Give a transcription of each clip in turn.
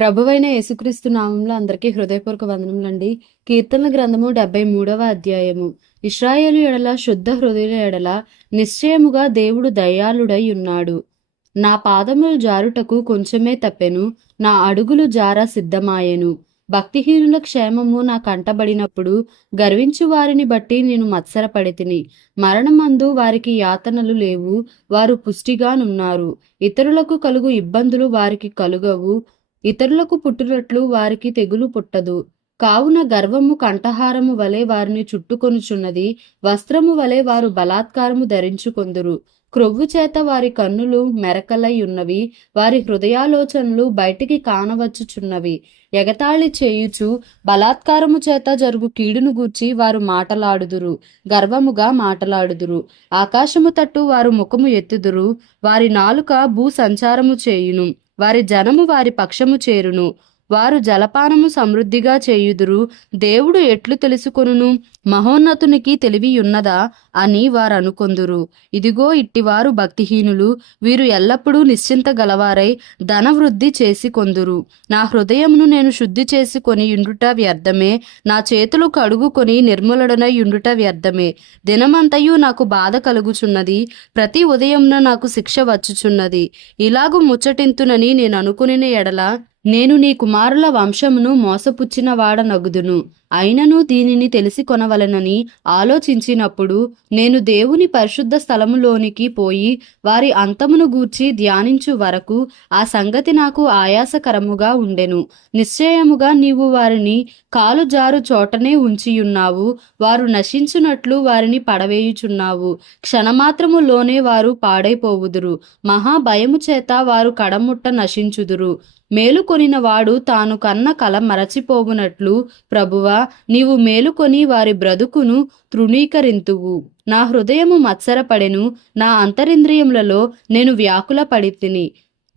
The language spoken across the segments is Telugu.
ప్రభువైన యేసుక్రీస్తు నామంలో అందరికీ హృదయపూర్వక వందనములండి. కీర్తనల గ్రంథము 73వ అధ్యాయము. ఇశ్రాయేలు ఎడల శుద్ధ హృదయుల ఎడల నిశ్చయముగా దేవుడు దయాళుడై ఉన్నాడు. నా పాదములు జారుటకు కొంచెమే తప్పెను, నా అడుగులు జార సిద్ధమాయెను. భక్తిహీనుల క్షేమము నా కంటబడినప్పుడు గర్వించు వారిని బట్టి నేను మత్సరపడితిని. మరణమందు వారికి యాతనలు లేవు, వారు పుష్టిగానున్నారు. ఇతరులకు కలుగు ఇబ్బందులు వారికి కలుగవు, ఇతరులకు పుట్టినట్లు వారికి తెగులు పుట్టదు. కావున గర్వము కంఠహారము వలె వారిని చుట్టుకొనుచున్నది, వస్త్రము వలె వారు బలాత్కారము ధరించుకొందురు. క్రొవ్వు చేత వారి కన్నులు మెరకలై ఉన్నవి, వారి హృదయాలోచనలు బయటికి కానవచ్చుచున్నవి. ఎగతాళి చేయుచు బలాత్కారము చేత జరుగు కీడును గూర్చి వారు మాటలాడుదురు, గర్వముగా మాటలాడుదురు. ఆకాశము తట్టు వారు ముఖము ఎత్తుదురు, వారి నాలుక భూ సంచారము చేయును. వారి జనము వారి పక్షము చేరును, వారు జలపానము సమృద్ధిగా చేయుదురు. దేవుడు ఎట్లు తెలుసుకొనును? మహోన్నతునికి తెలివియున్నదా అని వారు అనుకొందురు. ఇదిగో ఇట్టివారు భక్తిహీనులు, వీరు ఎల్లప్పుడూ నిశ్చింత గలవారై ధనవృద్ధి చేసి కొందురు. నా హృదయమును నేను శుద్ధి చేసుకొని యుండుట వ్యర్థమే, నా చేతులు కడుగుకొని నిర్మలుడనై యుండుట వ్యర్థమే. దినమంతయు నాకు బాధ కలుగుచున్నది, ప్రతి ఉదయమున నాకు శిక్ష వచ్చుచున్నది. ఇలాగు ముచ్చటింతునని నేను అనుకునిన ఎడల నేను నీ కుమారుల వంశమును మోసపుచ్చిన వాడనగుదును. అయినను దీనిని తెలిసి కొనవలెనని ఆలోచించినప్పుడు నేను దేవుని పరిశుద్ధ స్థలములోనికి పోయి వారి అంతమును గూర్చి ధ్యానించు వరకు ఆ సంగతి నాకు ఆయాసకరముగా ఉండెను. నిశ్చయముగా నీవు వారిని కాలు జారు చోటనే ఉంచియున్నావు, వారు నశించునట్లు వారిని పడవేయుచున్నావు. క్షణమాత్రములోనే వారు పాడైపోవుదురు, మహాభయము చేత వారు కడముట్ట నశించుదురు. మేలుకొనిన వాడు తాను కన్న కల మరచిపోవునట్లు ప్రభువా, నీవు మేలుకొని వారి బ్రతుకును తృణీకరింతువు. నా హృదయము మత్సరపడెను, నా అంతరింద్రియములలో నేను వ్యాకుల పడితిని.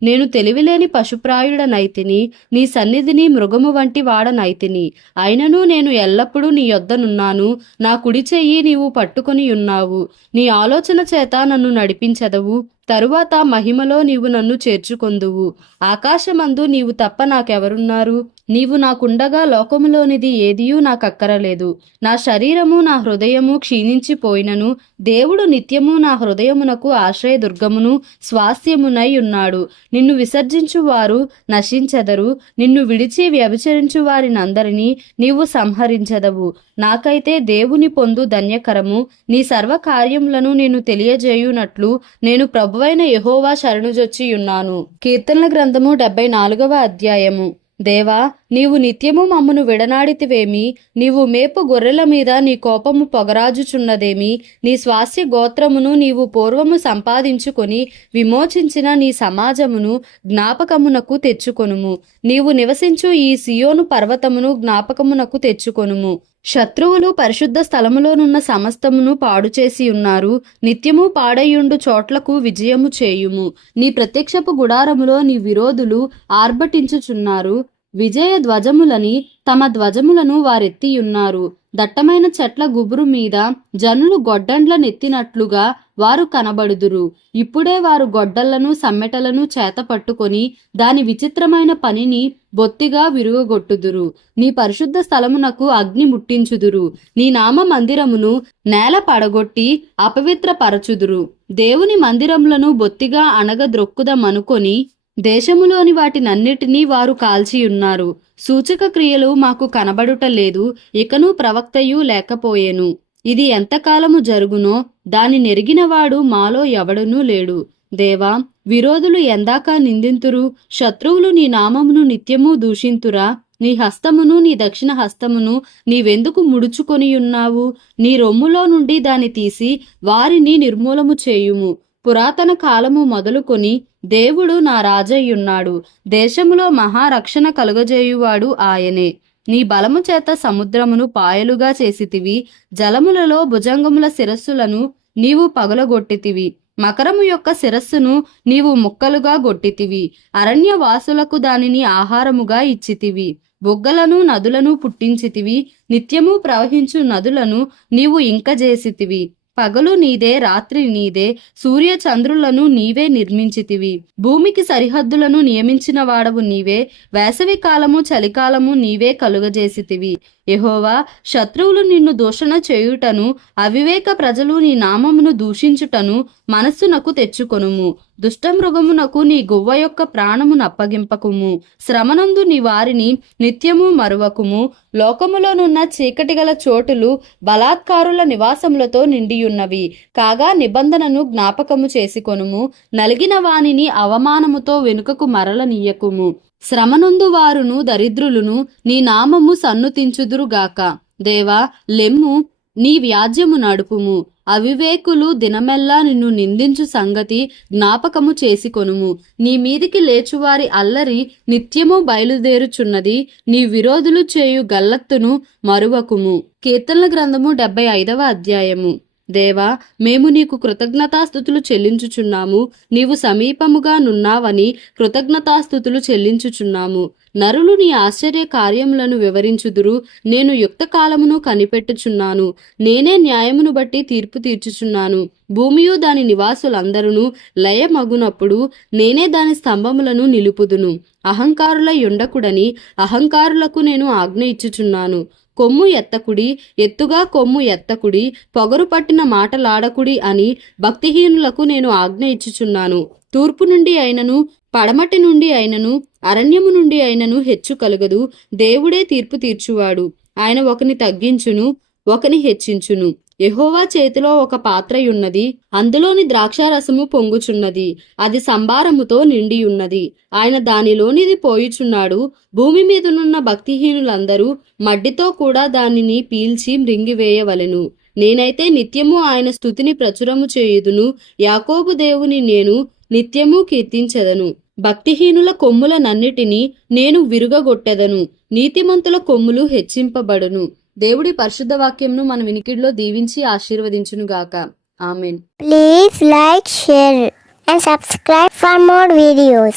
నేను తెలివిలేని పశుప్రాయుడనైతిని, నీ సన్నిధిని మృగము వంటి వాడనైతిని. అయినను నేను ఎల్లప్పుడూ నీ యొద్దనున్నాను, నా కుడి చెయ్యి నీవు పట్టుకొని ఉన్నావు. నీ ఆలోచన చేత నన్ను నడిపించెదవు, తరువాత మహిమలో నీవు నన్ను చేర్చుకొందువు. ఆకాశమందు నీవు తప్ప నాకెవరున్నారు? నీవు నాకుండగా లోకములోనిది ఏదియూ నాకక్కరలేదు. నా శరీరము నా హృదయము క్షీణించిపోయినను దేవుడు నిత్యము నా హృదయమునకు ఆశ్రయదుర్గమును స్వాస్థ్యమునై ఉన్నాడు. నిన్ను విసర్జించు వారు నశించెదరు, నిన్ను విడిచి వ్యభిచరించు వారినందరినీ నీవు సంహరించెదవు. నాకైతే దేవుని పొందు ధన్యకరము. నీ సర్వకార్యములను నేను తెలియజేయునట్లు నేను ప్రభువైన యెహోవా శరణుజొచ్చియున్నాను. కీర్తనల గ్రంథము 74వ అధ్యాయము. దేవా, నీవు నిత్యము మమ్మను విడనాడితివేమి? నీవు మేపు గొర్రెల మీద నీ కోపము పొగరాజుచున్నదేమి? నీ స్వాస్య గోత్రమును నీవు పూర్వము సంపాదించుకొని విమోచించిన నీ సమాజమును జ్ఞాపకమునకు తెచ్చుకొనుము. నీవు నివసించు ఈ సియోను పర్వతమును జ్ఞాపకమునకు తెచ్చుకొనుము. శత్రువులు పరిశుద్ధ స్థలములోనున్న సమస్తమును పాడుచేసి ఉన్నారు, నిత్యము పాడయుండు చోట్లకు విజయము చేయుము. నీ ప్రత్యక్షపు గుడారములో నీ విరోధులు ఆర్భటించుచున్నారు. విజయ ధ్వజములని తమ ధ్వజములను వారెత్తియున్నారు. దట్టమైన చెట్ల గుబురు మీద జనులు గొడ్డండ్ల నెత్తినట్లుగా వారు కనబడుదురు. ఇప్పుడే వారు గొడ్డళ్లను సమ్మెటలను చేత పట్టుకొని దాని విచిత్రమైన పనిని బొత్తిగా విరుగగొట్టుదురు. నీ పరిశుద్ధ స్థలమునకు అగ్ని ముట్టించుదురు. నీ నామ మందిరమును నేల పడగొట్టి అపవిత్రపరచుదురు. దేవుని మందిరములను బొత్తిగా అణగద్రొక్కుదమనుకొని దేశములోని వాటినన్నిటినీ వారు కాల్చియున్నారు. సూచక క్రియలు మాకు కనబడుట లేదు, ఇకను ప్రవక్తయు లేకపోయెను. ఇది ఎంతకాలము జరుగునో దాని నెరిగినవాడు మాలో ఎవడనూ లేడు. దేవా, విరోధులు ఎందాక నిందింతురు? శత్రువులు నీ నామమును నిత్యము దూషింతురా? నీ హస్తమును నీ దక్షిణ హస్తమును నీవెందుకు ముడుచుకొనియున్నావు? నీ రొమ్ములో నుండి దాన్ని తీసి వారిని నిర్మూలము చేయుము. పురాతన కాలము మొదలుకొని దేవుడు నా రాజయ్యున్నాడు. దేశములో మహారక్షణ కలుగజేయువాడు ఆయనే. నీ బలము చేత సముద్రమును పాయలుగా చేసితివి, జలములలో భుజంగముల శిరస్సులను నీవు పగలగొట్టితివి. మకరము యొక్క శిరస్సును నీవు ముక్కలుగా గొట్టితివి. అరణ్యవాసులకు దానిని ఆహారముగా ఇచ్చితివి. బొగ్గలను నదులను పుట్టించితివి, నిత్యము ప్రవహించు నదులను నీవు ఇంకజేసితివి. పగలు నీదే, రాత్రి నీదే, సూర్య చంద్రులను నీవే నిర్మించితివి. భూమికి సరిహద్దులను నియమించిన వాడవు నీవే, వేసవి కాలము చలికాలము నీవే కలుగజేసితివి. యెహోవా, శత్రువులు నిన్ను దూషణ చేయుటను, అవివేక ప్రజలు నీ నామమును దూషించుటను మనస్సునకు తెచ్చుకొనుము. దుష్టమృగమునకు నీ గువ్వ యొక్క ప్రాణమును అప్పగింపకుము. శ్రమనందు నీ వారిని నిత్యము మరువకుము. లోకములోనున్న చీకటి గల చోటులు బలాత్కారుల నివాసములతో నిండియున్నవి. కాగా నిబంధనను జ్ఞాపకము చేసుకొనుము. నలిగిన వానిని అవమానముతో వెనుకకు మరలనీయకుము. శ్రమనందు వారును దరిద్రులను నీ నామము సన్నుతించుదురుగాక. దేవా, లెమ్ము, నీ వ్యాజ్యము నడుపుము. అవివేకులు దినమెల్లా నిన్ను నిందించు సంగతి జ్ఞాపకము చేసుకొనుము. నీ మీదికి లేచువారి అల్లరి నిత్యము బయలుదేరుచున్నది. నీ విరోధులు చేయు గల్లత్తును మరువకుము. కీర్తనల గ్రంథము 75వ అధ్యాయము. దేవా, మేము నీకు కృతజ్ఞతాస్తుతులు చెల్లించుచున్నాము. నీవు సమీపముగా నున్నావని కృతజ్ఞతాస్తుతులు చెల్లించుచున్నాము. నరులు నీ ఆశ్చర్య కార్యములను వివరించుదురు. నేను యుక్త కాలమును కనిపెట్టుచున్నాను. నేనే న్యాయమును బట్టి తీర్పు తీర్చుచున్నాను. భూమియు దాని నివాసులందరూ లయమగునప్పుడు నేనే దాని స్తంభములను నిలుపుదును. అహంకారులై ఉండకుడని అహంకారులకు నేను ఆజ్ఞ ఇచ్చుచున్నాను. కొమ్ము ఎత్తకుడి, ఎత్తుగా కొమ్ము ఎత్తకుడి, పొగరు పట్టిన మాటలాడకుడి అని భక్తిహీనులకు నేను ఆజ్ఞ ఇచ్చుచున్నాను. తూర్పు నుండి అయినను పడమటి నుండి అయినను అరణ్యము నుండి అయినను హెచ్చు కలుగదు. దేవుడే తీర్పు తీర్చువాడు. ఆయన ఒకని తగ్గించును, ఒకని హెచ్చించును. యెహోవా చేతిలో ఒక పాత్రయున్నది, అందులోని ద్రాక్షారసము పొంగుచున్నది. అది సంభారముతో నిండియున్నది. ఆయన దానిలోనిది పోయుచున్నాడు. భూమి మీదనున్న భక్తిహీనులందరూ మడ్డితో కూడా దానిని పీల్చి మృంగివేయవలెను. నేనైతే నిత్యము ఆయన స్తుతిని ప్రచురము చేయుదును. యాకోబు దేవుని నేను నిత్యము కీర్తించెదను. భక్తిహీనుల కొమ్ములనన్నిటినీ నేను విరుగగొట్టెదను. నీతిమంతుల కొమ్ములు హెచ్చింపబడును. దేవుడి పరిశుద్ధ వాక్యంను మన వినికిడిలో దీవించి ఆశీర్వదించునుగాక. Amen. Please like, share and subscribe for more videos.